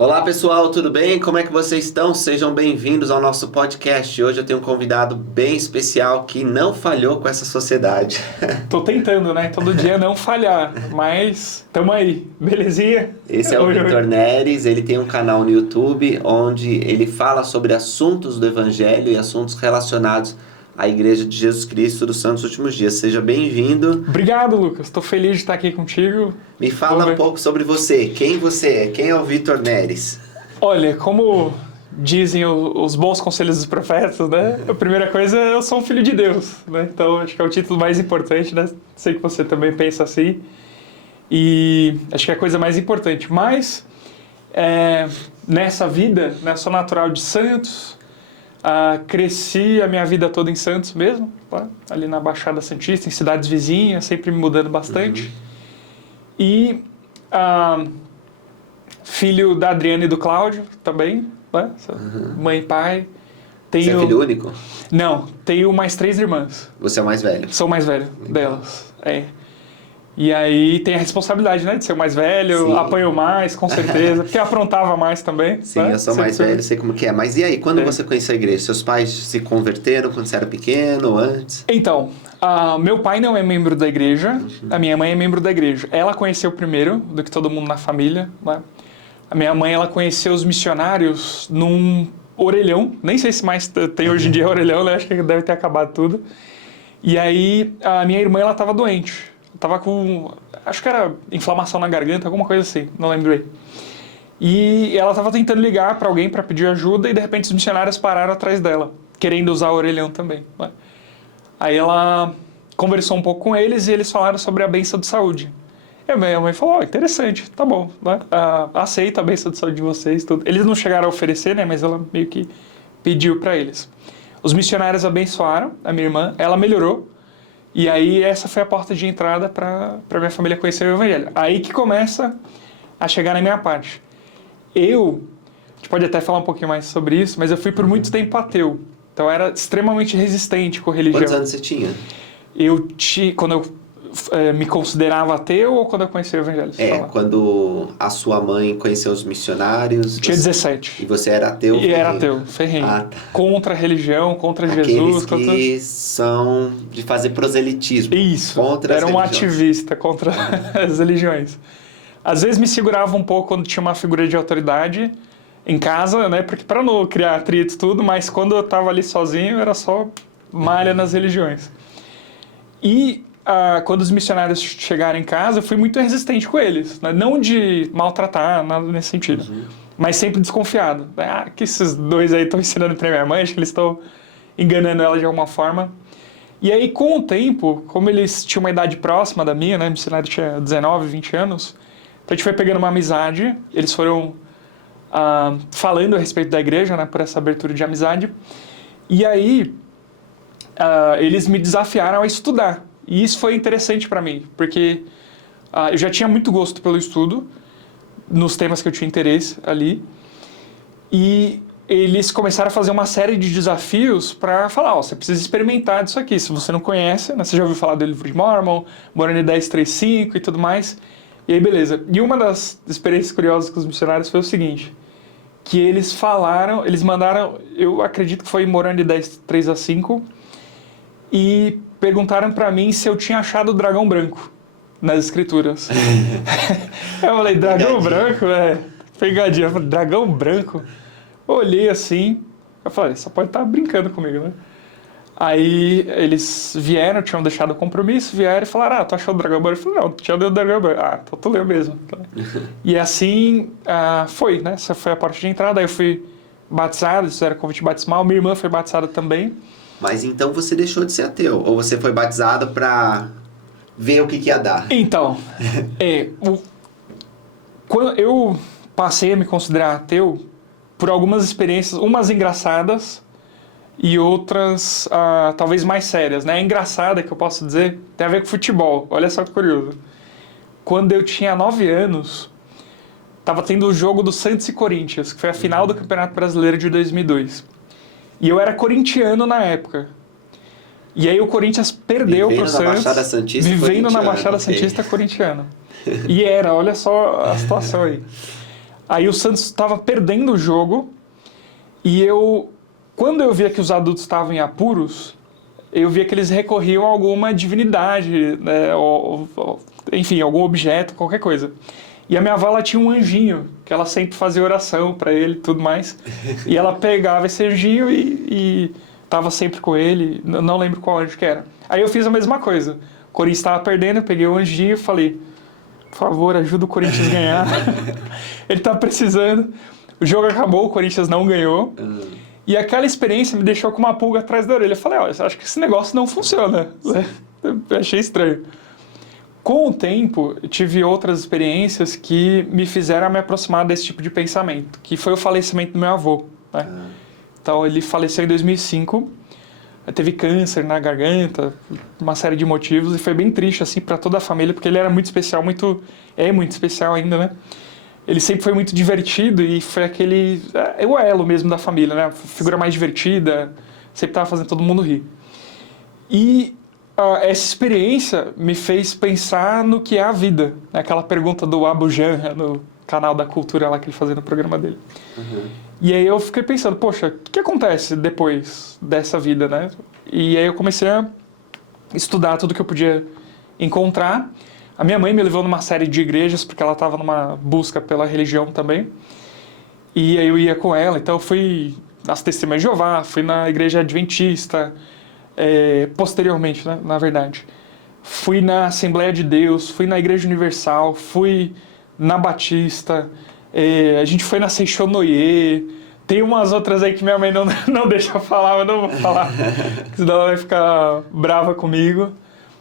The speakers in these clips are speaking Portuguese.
Olá pessoal, tudo bem? Como é que vocês estão? Sejam bem-vindos ao nosso podcast. Hoje eu tenho um convidado bem especial que não falhou com essa sociedade. Tô tentando, né? Todo dia não falhar, mas tamo aí, belezinha? Esse é o Vitor Neres, ele tem um canal no YouTube onde ele fala sobre assuntos do Evangelho e assuntos relacionados à Igreja de Jesus Cristo dos Santos Últimos Dias. Seja bem-vindo. Obrigado, Lucas. Tô feliz de estar aqui contigo. Me fala um pouco sobre você. Quem você é? Quem é o Vitor Neres? Olha, como dizem os bons conselhos dos profetas, né? A primeira coisa, eu sou um filho de Deus, né? Então, acho que é o título mais importante, né? Sei que você também pensa assim. E acho que é a coisa mais importante. Mas, nessa vida, né, sou natural de Santos. Cresci a minha vida toda em Santos mesmo, tá? Ali na Baixada Santista, em cidades vizinhas, sempre me mudando bastante. E filho da Adriana e do Cláudio também, né? Mãe e pai. Você é filho único? Não, tenho mais 3 irmãs. Você é o mais velho? Sou o mais velho delas, E aí tem a responsabilidade, né, de ser o mais velho, Sim. Apanho mais, com certeza, porque aprontava mais também. Sim, né? eu sou mais velho, sei como que é. Mas e aí, quando você conheceu a igreja? Seus pais se converteram quando você era pequeno ou antes? Então, meu pai não é membro da igreja, a minha mãe é membro da igreja. Ela conheceu primeiro do que todo mundo na família, né? A minha mãe, ela conheceu os missionários num orelhão, nem sei se mais tem hoje em dia orelhão, né? Acho que deve ter acabado tudo. E aí, a minha irmã, ela estava doente. Tava com, acho que era inflamação na garganta, alguma coisa assim, não lembrei. E ela tava tentando ligar para alguém para pedir ajuda e de repente os missionários pararam atrás dela, querendo usar o orelhão também. Né? Aí ela conversou um pouco com eles e eles falaram sobre a bênção de saúde. E a minha mãe falou, interessante, tá bom, né? Aceita a bênção de saúde de vocês, tudo. Eles não chegaram a oferecer, né, mas ela meio que pediu para eles. Os missionários abençoaram a minha irmã, ela melhorou. E aí essa foi a porta de entrada para minha família conhecer o Evangelho. Aí que começa a chegar na minha parte. A gente pode até falar um pouquinho mais sobre isso, mas eu fui por muito tempo ateu. Então eu era extremamente resistente com religião. Quantos anos você tinha? Quando eu me considerava ateu ou quando eu conheci o Evangelho? Quando a sua mãe conheceu os missionários... Tinha 17. E você era ateu? E era ateu, ferrenho. Tá. Contra a religião, contra Aqueles Jesus. que são de fazer proselitismo. Isso, contra era as um religiões. ativista contra as religiões. Às vezes me segurava um pouco quando tinha uma figura de autoridade em casa, né? Porque para não criar atrito e tudo, mas quando eu estava ali sozinho era só malha nas religiões. E quando os missionários chegaram em casa, eu fui muito resistente com eles, né? Não de maltratar, nada nesse sentido, mas sempre desconfiado. Que esses dois aí estão ensinando para minha mãe, acho que eles estão enganando ela de alguma forma. E aí, com o tempo, como eles tinham uma idade próxima da minha, né? O missionário tinha 19, 20 anos, então a gente foi pegando uma amizade, eles foram falando a respeito da igreja, né? Por essa abertura de amizade. E aí, eles me desafiaram a estudar. E isso foi interessante para mim, porque eu já tinha muito gosto pelo estudo, nos temas que eu tinha interesse ali, e eles começaram a fazer uma série de desafios para falar, você precisa experimentar disso aqui, se você não conhece, né, você já ouviu falar do livro de Mormon, Moroni 10.3.5 e tudo mais, e aí beleza. E uma das experiências curiosas com os missionários foi o seguinte, que eles mandaram, eu acredito que foi Moroni 10.3-5, e perguntaram pra mim se eu tinha achado o dragão branco nas escrituras. Eu falei, dragão branco? Pegadinha. Eu falei, dragão branco? Eu olhei assim, eu falei, só pode estar brincando comigo, né? Aí eles vieram, tinham deixado o compromisso, vieram e falaram, tu achou o dragão branco? Eu falei, não, tinha o dragão branco. Então tu leu mesmo. E assim foi, né? Essa foi a porta de entrada, aí eu fui batizado, eles fizeram convite batismal, minha irmã foi batizada também. Mas então você deixou de ser ateu? Ou você foi batizado para ver o que ia dar? Então, quando eu passei a me considerar ateu por algumas experiências, umas engraçadas e outras talvez mais sérias, né? A engraçada, que eu posso dizer, tem a ver com futebol. Olha só que curioso. Quando eu tinha 9 anos, estava tendo o jogo do Santos e Corinthians, que foi a final do Campeonato Brasileiro de 2002. E eu era corintiano na época. E aí o Corinthians perdeu pro Santos. Vivendo na Baixada Santista corintiano. E olha só a situação aí. Aí o Santos estava perdendo o jogo e quando eu via que os adultos estavam em apuros, eu via que eles recorriam a alguma divindade, né, enfim, algum objeto, qualquer coisa. E a minha avó, ela tinha um anjinho, que ela sempre fazia oração para ele e tudo mais. E ela pegava esse anjinho e tava sempre com ele, não lembro qual anjo que era. Aí eu fiz a mesma coisa. O Corinthians estava perdendo, eu peguei o anjinho e falei, por favor, ajuda o Corinthians a ganhar. Ele tá precisando. O jogo acabou, o Corinthians não ganhou. E aquela experiência me deixou com uma pulga atrás da orelha. Eu falei, eu acho que esse negócio não funciona. Eu achei estranho. Com o tempo, eu tive outras experiências que me fizeram me aproximar desse tipo de pensamento, que foi o falecimento do meu avô, né? Então, ele faleceu em 2005, teve câncer na garganta, uma série de motivos, e foi bem triste, assim, para toda a família, porque ele era muito especial, muito especial ainda, né? Ele sempre foi muito divertido e foi o elo mesmo da família, né? A figura mais divertida, sempre estava fazendo todo mundo rir. E essa experiência me fez pensar no que é a vida, né? Aquela pergunta do Abu Janra no canal da Cultura lá que ele fazia no programa dele. E aí eu fiquei pensando, poxa, o que acontece depois dessa vida, né? E aí eu comecei a estudar tudo que eu podia encontrar. A minha mãe me levou numa série de igrejas, porque ela estava numa busca pela religião também. E aí eu ia com ela, então eu fui nas Testemunhas de Jeová, fui na igreja adventista, posteriormente, né, na verdade. Fui na Assembleia de Deus, fui na Igreja Universal, fui na Batista, a gente foi na Seixonoye. Tem umas outras aí que minha mãe não deixa eu falar, mas não vou falar, senão ela vai ficar brava comigo.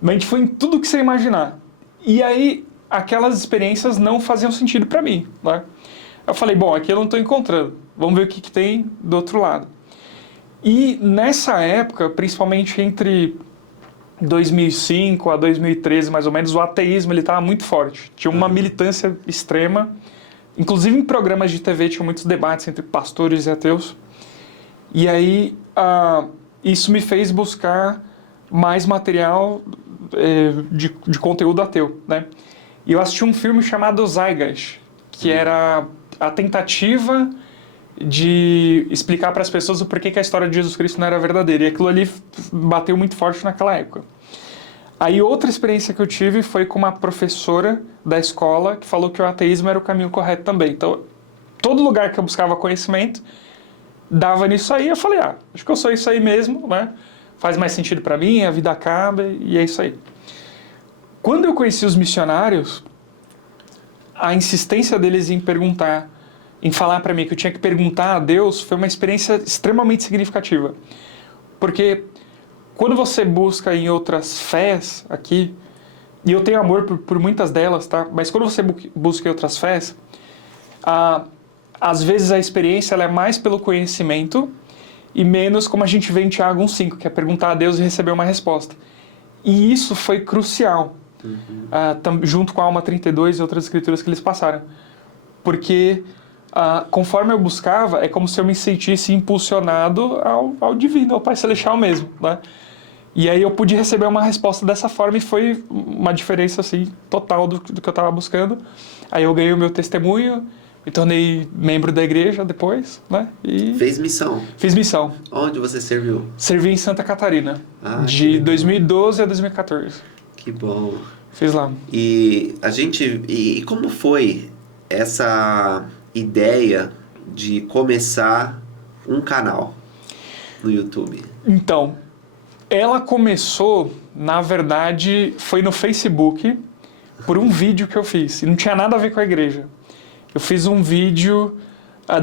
Mas a gente foi em tudo que você imaginar. E aí, aquelas experiências não faziam sentido para mim, né? Eu falei, bom, aqui eu não estou encontrando, vamos ver o que tem do outro lado. E nessa época, principalmente entre 2005 a 2013, mais ou menos, o ateísmo estava muito forte. Tinha uma militância extrema, inclusive em programas de TV tinha muitos debates entre pastores e ateus. E aí, isso me fez buscar mais material de conteúdo ateu, né? E eu assisti um filme chamado Zeitgeist, que era a tentativa de explicar para as pessoas o porquê que a história de Jesus Cristo não era verdadeira. E aquilo ali bateu muito forte naquela época. Aí outra experiência que eu tive foi com uma professora da escola que falou que o ateísmo era o caminho correto também. Então, todo lugar que eu buscava conhecimento dava nisso aí. Eu falei, acho que eu sou isso aí mesmo, né? Faz mais sentido para mim, a vida acaba e é isso aí. Quando eu conheci os missionários, a insistência deles em falar para mim que eu tinha que perguntar a Deus, foi uma experiência extremamente significativa. Porque quando você busca em outras fés aqui, e eu tenho amor por muitas delas, tá? Mas quando você busca em outras fés, às vezes a experiência ela é mais pelo conhecimento e menos como a gente vê em Tiago 1,5, que é perguntar a Deus e receber uma resposta. E isso foi crucial, junto com a Alma 32 e outras escrituras que eles passaram. Porque conforme eu buscava, é como se eu me sentisse impulsionado ao divino, ao Pai Celestial mesmo, né? E aí eu pude receber uma resposta dessa forma e foi uma diferença assim, total do que eu estava buscando. Aí eu ganhei o meu testemunho, me tornei membro da igreja depois, né? E fez missão? Fiz missão. Onde você serviu? Servi em Santa Catarina, de 2012 a 2014. Que bom. Fiz lá. E como foi essa ideia de começar um canal no YouTube? Então, ela começou, na verdade, foi no Facebook, por um vídeo que eu fiz. E não tinha nada a ver com a igreja. Eu fiz um vídeo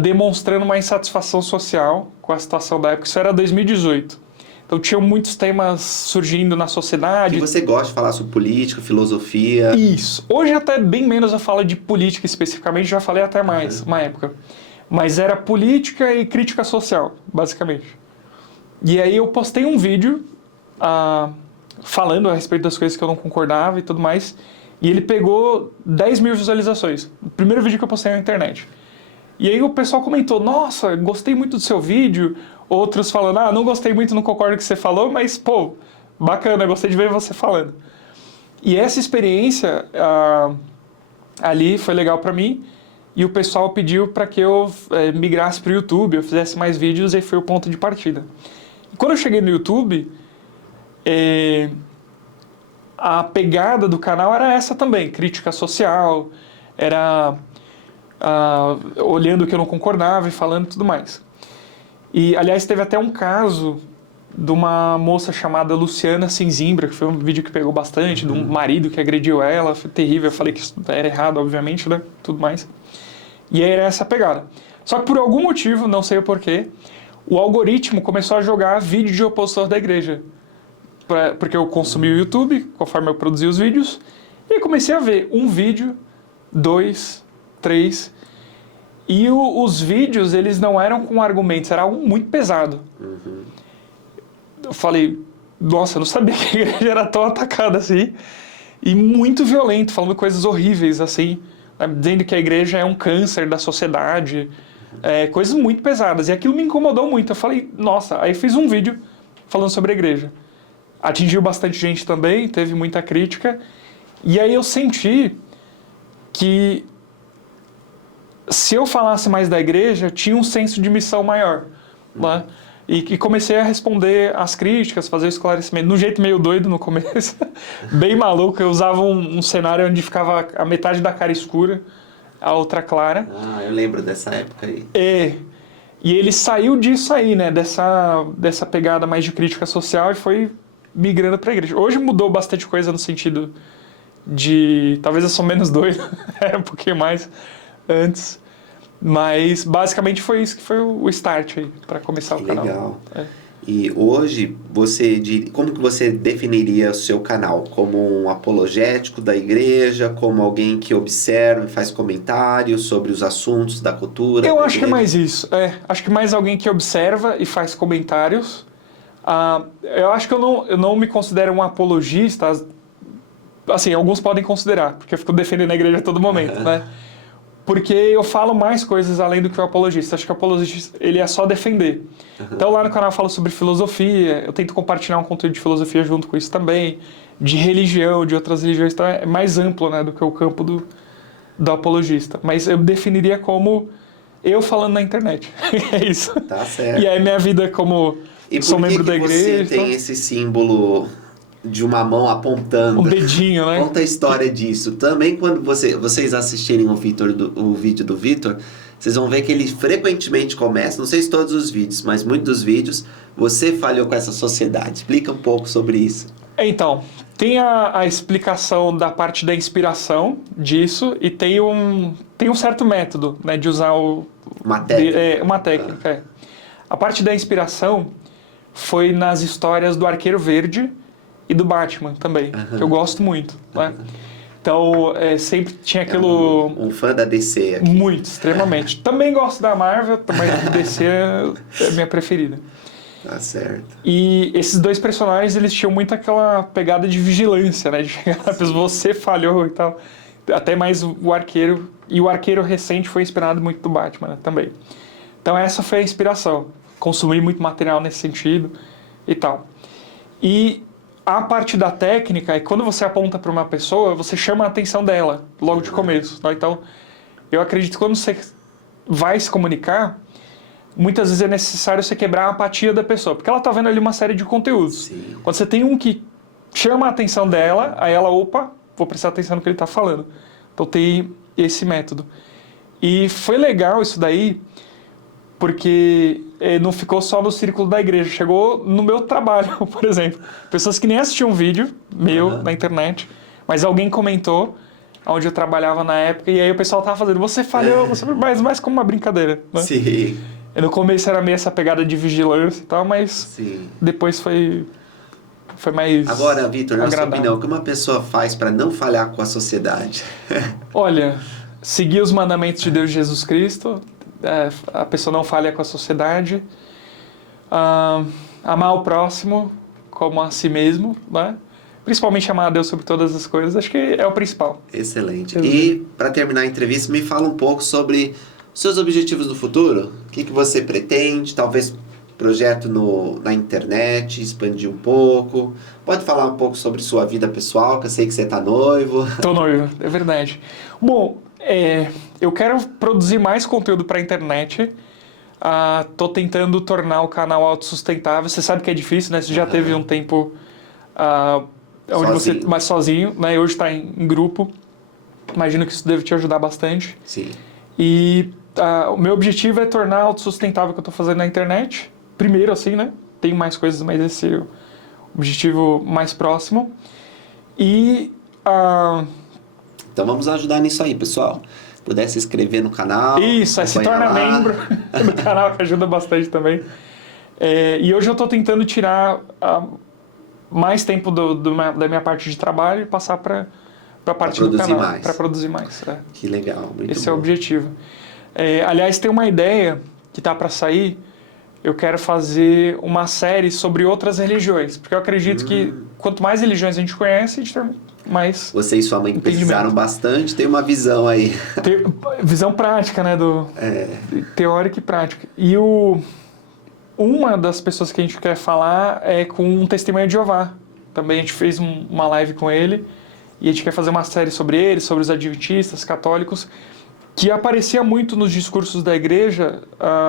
demonstrando uma insatisfação social com a situação da época. Isso era 2018. Então tinham muitos temas surgindo na sociedade. E você gosta de falar sobre política, filosofia? Isso. Hoje até bem menos eu falo de política especificamente, já falei até mais, uma época. Mas era política e crítica social, basicamente. E aí eu postei um vídeo falando a respeito das coisas que eu não concordava e tudo mais. E ele pegou 10 mil visualizações. O primeiro vídeo que eu postei na internet. E aí o pessoal comentou, nossa, gostei muito do seu vídeo. Outros falando, não gostei muito, não concordo com o que você falou, mas, pô, bacana, gostei de ver você falando. E essa experiência ali foi legal pra mim. e o pessoal pediu para que eu migrasse para o YouTube, eu fizesse mais vídeos, e foi o ponto de partida. E quando eu cheguei no YouTube, a pegada do canal era essa também, crítica social, era olhando o que eu não concordava e falando tudo mais. E, aliás, teve até um caso de uma moça chamada Luciana Sinzimbra, que foi um vídeo que pegou bastante, de um marido que agrediu ela, foi terrível, eu falei que isso era errado, obviamente, né, tudo mais. E aí era essa pegada. Só que por algum motivo, não sei o porquê, o algoritmo começou a jogar vídeo de opositor da igreja. Porque eu consumi o YouTube, conforme eu produzi os vídeos, e aí comecei a ver um vídeo, 2, 3, e os vídeos, eles não eram com argumentos, era algo muito pesado. Eu falei, nossa, eu não sabia que a igreja era tão atacada assim, e muito violento, falando coisas horríveis, assim, dizendo que a igreja é um câncer da sociedade, coisas muito pesadas, e aquilo me incomodou muito. Eu falei, nossa, aí fiz um vídeo falando sobre a igreja. Atingiu bastante gente também, teve muita crítica, e aí eu senti que se eu falasse mais da igreja, tinha um senso de missão maior, né? E comecei a responder as críticas, fazer o esclarecimento, de um jeito meio doido no começo, bem maluco. Eu usava um cenário onde ficava a metade da cara escura, a outra clara. Ah, eu lembro dessa época aí. E ele saiu disso aí, né, dessa pegada mais de crítica social e foi migrando para a igreja. Hoje mudou bastante coisa no sentido de... Talvez eu sou menos doido, era um pouquinho mais antes. Mas basicamente foi isso que foi o start aí, para começar o canal. Legal. E hoje, como que você definiria o seu canal? Como um apologético da igreja? Como alguém que observa e faz comentários sobre os assuntos da cultura? Eu acho que é mais isso. Acho que mais alguém que observa e faz comentários. Eu acho que eu não me considero um apologista. Assim, alguns podem considerar, porque eu fico defendendo a igreja a todo momento, né? Porque eu falo mais coisas além do que o apologista. Acho que o apologista, ele é só defender. Então lá no canal eu falo sobre filosofia, eu tento compartilhar um conteúdo de filosofia junto com isso também, de religião, de outras religiões, então é mais amplo, né, do que o campo do apologista. Mas eu definiria como eu falando na internet. É isso. Tá certo. E aí minha vida como sou membro da igreja. Você tem esse símbolo de uma mão apontando? Um dedinho, né? Conta a história disso. Também quando vocês assistirem o vídeo do Vitor, vocês vão ver que ele frequentemente começa, não sei se todos os vídeos, mas muitos dos vídeos, você falhou com essa sociedade. Explica um pouco sobre isso. Então, tem a explicação da parte da inspiração disso e tem um certo método, né, de usar uma técnica. Uma técnica, A parte da inspiração foi nas histórias do Arqueiro Verde e do Batman também, que eu gosto muito, né? Então, sempre tinha aquilo... Um fã da DC aqui. Muito, extremamente. Também gosto da Marvel, mas a DC é a minha preferida. Tá certo. E esses dois personagens, eles tinham muito aquela pegada de vigilância, né? De chegar na pessoa, você falhou e tal. Até mais o Arqueiro. E o Arqueiro recente foi inspirado muito do Batman, né? Também. Então essa foi a inspiração. Consumi muito material nesse sentido e tal. E a parte da técnica é quando você aponta para uma pessoa, você chama a atenção dela logo de começo. Tá? Então, eu acredito que quando você vai se comunicar, muitas vezes é necessário você quebrar a apatia da pessoa, porque ela está vendo ali uma série de conteúdos. Sim. Quando você tem um que chama a atenção dela, aí ela, opa, vou prestar atenção no que ele está falando. Então tem esse método. E foi legal isso daí, porque não ficou só no círculo da igreja, chegou no meu trabalho, por exemplo. Pessoas que nem assistiam um vídeo meu na internet, mas alguém comentou onde eu trabalhava na época, e aí o pessoal tava fazendo, você falhou, mas mais como uma brincadeira, né? Sim. E no começo era meio essa pegada de vigilância e tal, mas Sim. Depois foi mais Agora, Vitor, na sua agradável. opinião, o que uma pessoa faz para não falhar com a sociedade? Olha, seguir os mandamentos de Deus Jesus Cristo, a pessoa não falha com a sociedade, amar o próximo como a si mesmo, né? Principalmente amar a Deus sobre todas as coisas, acho que é o principal. Excelente. E, para terminar a entrevista, me fala um pouco sobre seus objetivos no futuro. O que você pretende? Talvez projeto na internet, expandir um pouco. Pode falar um pouco sobre sua vida pessoal, que eu sei que você está noivo. Tô noivo, é verdade. Bom, Eu quero produzir mais conteúdo para a internet. Tô tentando tornar o canal autossustentável. Você sabe que é difícil, né? Você já teve um tempo onde você mais sozinho, né? Hoje está em grupo. Imagino que isso deve te ajudar bastante. Sim. E o meu objetivo é tornar autossustentável o que eu estou fazendo na internet. Primeiro, assim, né? Tem mais coisas, mas esse é o objetivo mais próximo. E... Então vamos ajudar nisso aí, pessoal. Puder se inscrever no canal. Isso, se torna membro do canal, que ajuda bastante também. E hoje eu estou tentando tirar mais tempo da minha parte de trabalho e passar para a parte do canal. Para produzir mais. Que legal, muito Esse bom. é o objetivo. Aliás, tem uma ideia que está para sair. Eu quero fazer uma série sobre outras religiões. Porque eu acredito que quanto mais religiões a gente conhece, a gente tem mais... Você e sua mãe pesquisaram bastante, tem uma visão aí. Visão prática, né? Teórica e prática. E uma das pessoas que a gente quer falar é com um testemunho de Jeová. Também a gente fez uma live com ele. E a gente quer fazer uma série sobre ele, sobre os adventistas, católicos, que aparecia muito nos discursos da igreja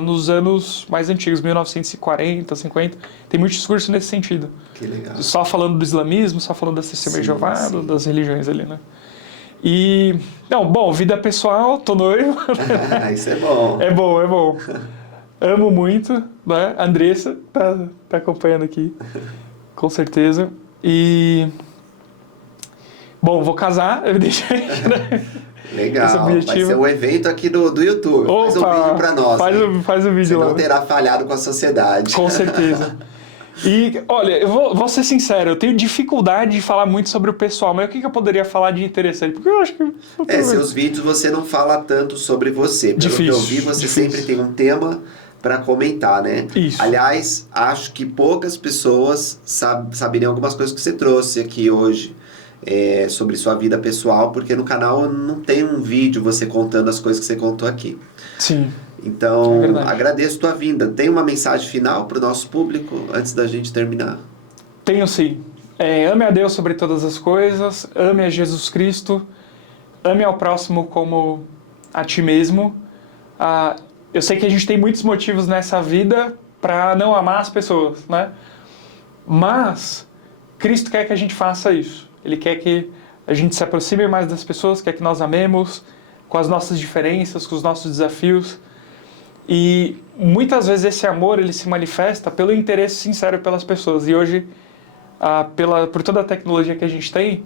nos anos mais antigos, 1940, 50. Tem muito discurso nesse sentido. Que legal. Só falando do islamismo, só falando da testemunha de Jeová, das religiões ali, né? E... Bom, vida pessoal, tô noivo. Isso é bom. É bom. Amo muito, né? A Andressa tá acompanhando aqui, com certeza. E... Bom, vou casar, evidentemente, né? Legal, vai ser um evento aqui do YouTube. Opa, faz um vídeo pra nós. Faz um vídeo lá. Você não terá falhado com a sociedade. Com certeza. E, olha, eu vou ser sincero, eu tenho dificuldade de falar muito sobre o pessoal, mas o que eu poderia falar de interessante? Porque eu acho que... seus vídeos você não fala tanto sobre você. Pelo que eu vi, você sempre tem um tema para comentar, né? Isso. Aliás, acho que poucas pessoas saberiam algumas coisas que você trouxe aqui hoje. Sobre sua vida pessoal, porque no canal não tem um vídeo você contando as coisas que você contou aqui. Sim. Então, agradeço tua vinda. Tem uma mensagem final para o nosso público antes da gente terminar? Tenho sim. Ame a Deus sobre todas as coisas, ame a Jesus Cristo, ame ao próximo como a ti mesmo. Eu sei que a gente tem muitos motivos nessa vida para não amar as pessoas, né? Mas Cristo quer que a gente faça isso. Ele quer que a gente se aproxime mais das pessoas, quer que nós amemos com as nossas diferenças, com os nossos desafios. E muitas vezes esse amor ele se manifesta pelo interesse sincero pelas pessoas. E hoje, por toda a tecnologia que a gente tem,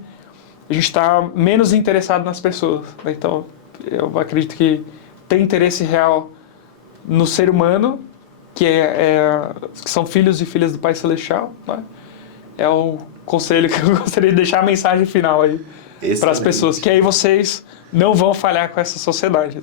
a gente está menos interessado nas pessoas. Então, eu acredito que tem interesse real no ser humano, que são filhos e filhas do Pai Celestial, né? É o conselho que eu gostaria de deixar, a mensagem final aí para as pessoas, que aí vocês não vão falhar com essa sociedade.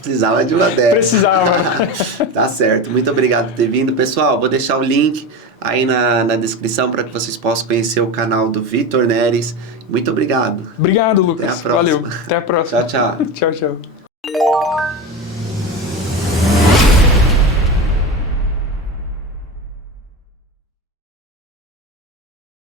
Precisava de uma dessa. Precisava. Tá certo, muito obrigado por ter vindo. Pessoal, vou deixar o link aí na descrição para que vocês possam conhecer o canal do Vitor Neres. Muito obrigado. Obrigado, Lucas. Até a próxima. Valeu. Até a próxima. Tchau, tchau. Tchau, tchau.